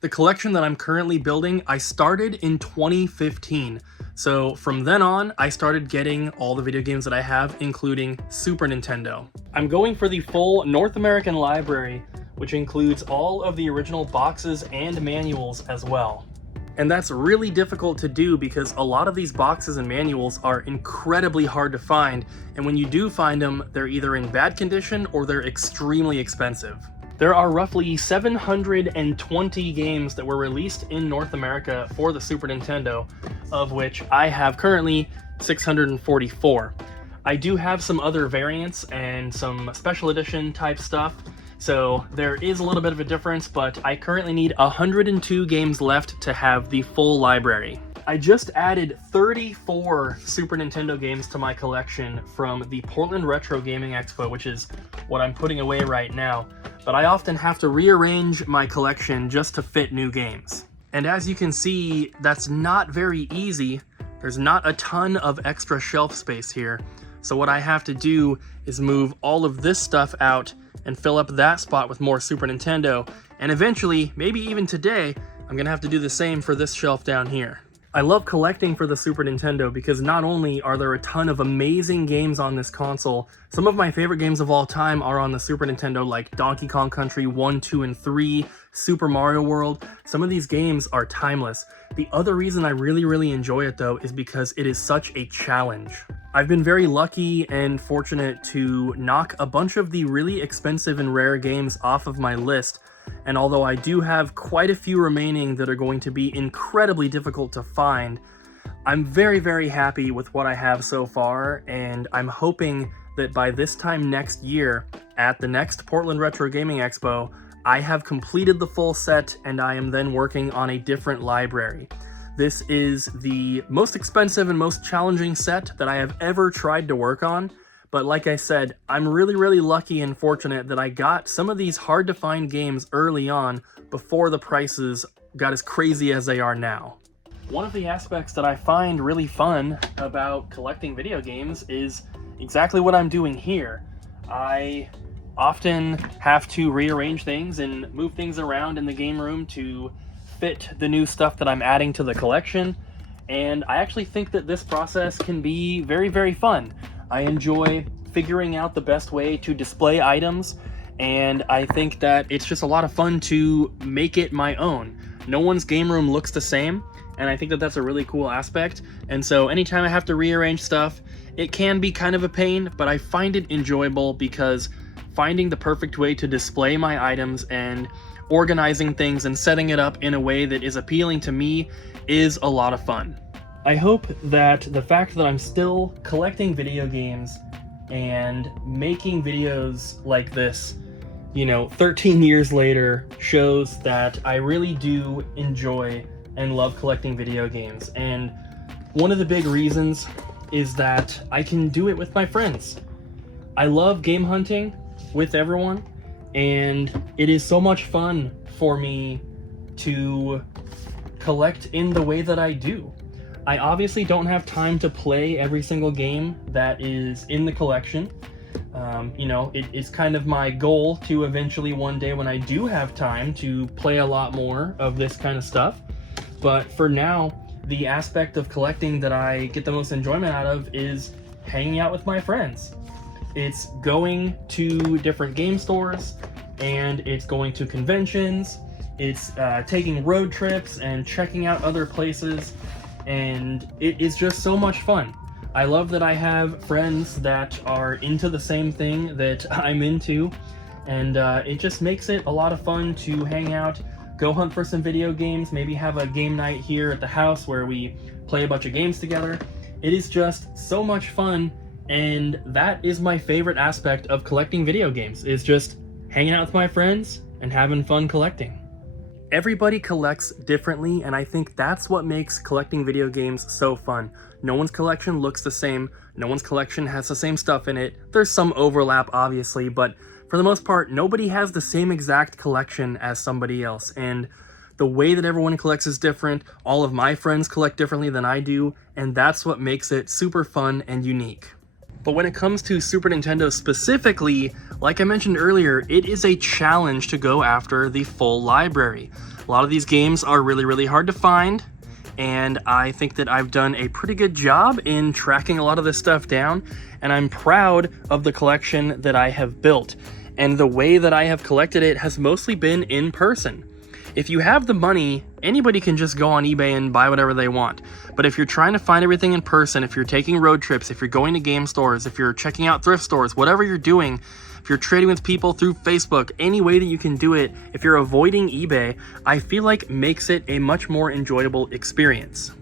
The collection that I'm currently building, I started in 2015. So from then on, I started getting all the video games that I have, including Super Nintendo. I'm going for the full North American library, which includes all of the original boxes and manuals as well. And that's really difficult to do because a lot of these boxes and manuals are incredibly hard to find, and when you do find them, they're either in bad condition or they're extremely expensive. There are roughly 720 games that were released in North America for the Super Nintendo, of which I have currently 644. I do have some other variants and some special edition type stuff, so there is a little bit of a difference, but I currently need 102 games left to have the full library. I just added 34 Super Nintendo games to my collection from the Portland Retro Gaming Expo, which is what I'm putting away right now, but I often have to rearrange my collection just to fit new games. And as you can see, that's not very easy. There's not a ton of extra shelf space here, so what I have to do is move all of this stuff out and fill up that spot with more Super Nintendo, and eventually, maybe even today, I'm gonna have to do the same for this shelf down here. I love collecting for the Super Nintendo because not only are there a ton of amazing games on this console, some of my favorite games of all time are on the Super Nintendo, like Donkey Kong Country 1, 2, and 3, Super Mario World. Some of these games are timeless. The other reason I really enjoy it though is because it is such a challenge. I've been very lucky and fortunate to knock a bunch of the really expensive and rare games off of my list, and although I do have quite a few remaining that are going to be incredibly difficult to find, I'm very happy with what I have so far, and I'm hoping that by this time next year, at the next Portland Retro Gaming Expo, I have completed the full set and I am then working on a different library. This is the most expensive and most challenging set that I have ever tried to work on, but like I said, I'm really lucky and fortunate that I got some of these hard to find games early on before the prices got as crazy as they are now. One of the aspects that I find really fun about collecting video games is exactly what I'm doing here. I often have to rearrange things and move things around in the game room to fit the new stuff that I'm adding to the collection, and I actually think that this process can be very fun. I enjoy figuring out the best way to display items, and I think that it's just a lot of fun to make it my own. No one's game room looks the same, and I think that that's a really cool aspect, and so anytime I have to rearrange stuff, it can be kind of a pain, but I find it enjoyable because finding the perfect way to display my items and organizing things and setting it up in a way that is appealing to me is a lot of fun. I hope that the fact that I'm still collecting video games and making videos like this, 13 years later, shows that I really do enjoy and love collecting video games. And one of the big reasons is that I can do it with my friends. I love game hunting with everyone, and it is so much fun for me to collect in the way that I do. I obviously don't have time to play every single game that is in the collection. It is kind of my goal to eventually one day, when I do have time, to play a lot more of this kind of stuff. But for now, the aspect of collecting that I get the most enjoyment out of is hanging out with my friends. It's going to different game stores, and it's going to conventions, it's taking road trips and checking out other places, and it is just so much fun. I love that I have friends that are into the same thing that I'm into, and it just makes it a lot of fun to hang out, go hunt for some video games, maybe have a game night here at the house where we play a bunch of games together. It is just so much fun, and that is my favorite aspect of collecting video games, is just hanging out with my friends and having fun collecting. Everybody collects differently, and I think that's what makes collecting video games so fun. No one's collection looks the same, no one's collection has the same stuff in it. There's some overlap, obviously, but for the most part, nobody has the same exact collection as somebody else, and the way that everyone collects is different. All of my friends collect differently than I do, and that's what makes it super fun and unique. But when it comes to Super Nintendo specifically, like I mentioned earlier, it is a challenge to go after the full library. A lot of these games are really hard to find, and I think that I've done a pretty good job in tracking a lot of this stuff down, and I'm proud of the collection that I have built. And the way that I have collected it has mostly been in person. If you have the money, anybody can just go on eBay and buy whatever they want. But if you're trying to find everything in person, if you're taking road trips, if you're going to game stores, if you're checking out thrift stores, whatever you're doing, if you're trading with people through Facebook, any way that you can do it, if you're avoiding eBay, I feel like makes it a much more enjoyable experience.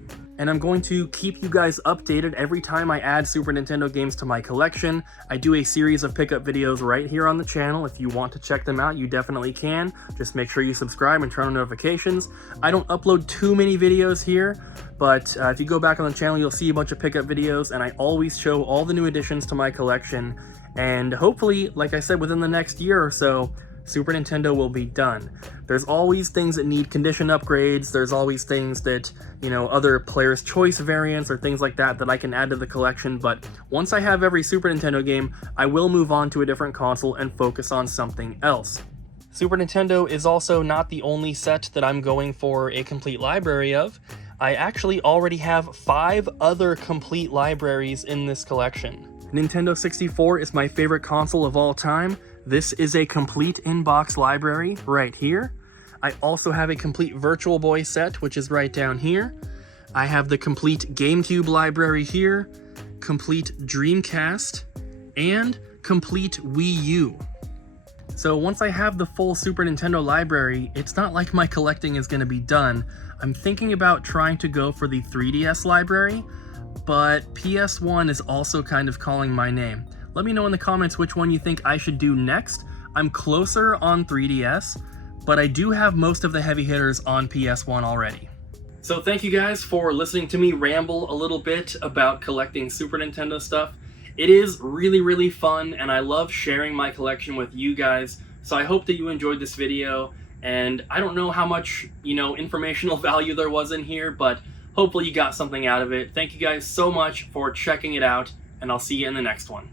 And I'm going to keep you guys updated every time I add Super Nintendo games to my collection. I do a series of pickup videos right here on the channel. If you want to check them out, you definitely can. Just make sure you subscribe and turn on notifications. I don't upload too many videos here, but if you go back on the channel, you'll see a bunch of pickup videos, and I always show all the new additions to my collection. And hopefully, like I said, within the next year or so, Super Nintendo will be done. There's always things that need condition upgrades, there's always things that, you know, other player's choice variants or things like that that I can add to the collection, but once I have every Super Nintendo game, I will move on to a different console and focus on something else. Super Nintendo is also not the only set that I'm going for a complete library of. I actually already have 5 other complete libraries in this collection. Nintendo 64 is my favorite console of all time. This is a complete in-box library right here. I also have a complete Virtual Boy set, which is right down here. I have the complete GameCube library here, complete Dreamcast, and complete Wii U. So once I have the full Super Nintendo library, it's not like my collecting is going to be done. I'm thinking about trying to go for the 3DS library, but PS1 is also kind of calling my name. Let me know in the comments which one you think I should do next. I'm closer on 3DS, but I do have most of the heavy hitters on PS1 already. So thank you guys for listening to me ramble a little bit about collecting Super Nintendo stuff. It is really fun, and I love sharing my collection with you guys, so I hope that you enjoyed this video. And I don't know how much, informational value there was in here, but hopefully you got something out of it. Thank you guys so much for checking it out, and I'll see you in the next one.